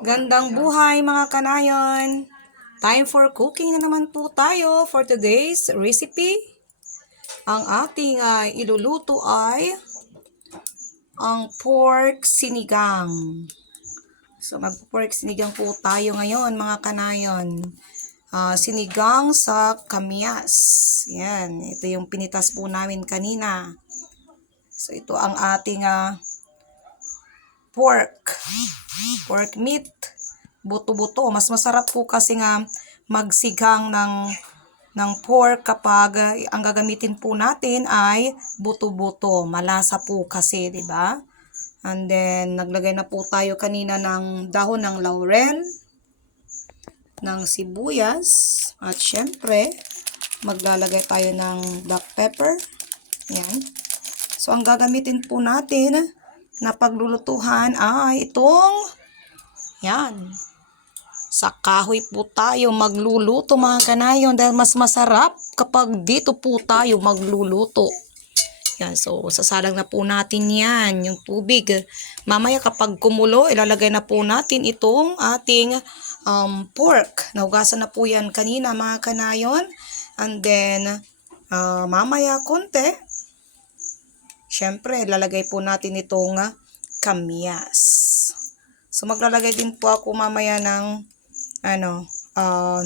Gandang buhay mga kanayon! Time for cooking na naman po tayo for today's recipe. Ang ating iluluto ay ang pork sinigang. So mag-pork sinigang po tayo ngayon mga kanayon. Sinigang sa kamyas. Yan, ito yung pinitas po namin kanina. So ito ang ating pork meat, buto-buto. Mas masarap po kasi nga magsigang ng pork kapag ang gagamitin po natin ay buto-buto. Malasa po kasi, 'di ba? And then naglagay na po tayo kanina ng dahon ng laurel, ng sibuyas, at syempre maglalagay tayo ng black pepper. Yan. So ang gagamitin po natin na paglulutuhan ay itong yan. Sa kahoy po tayo magluluto mga kanayon dahil mas masarap kapag dito po tayo magluluto. Yan, so sasalang na po natin yan, yung tubig. Mamaya kapag kumulo, ilalagay na po natin itong ating pork. Nahugasan na po yan kanina mga kanayon. And then, mamaya konti, syempre, ilalagay po natin itong kamyas. So, maglalagay din po ako mamaya ng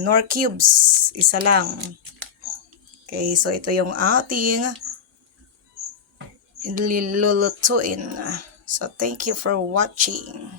nor cubes. Isa lang. Okay, so ito yung ating lulutuin. So, thank you for watching.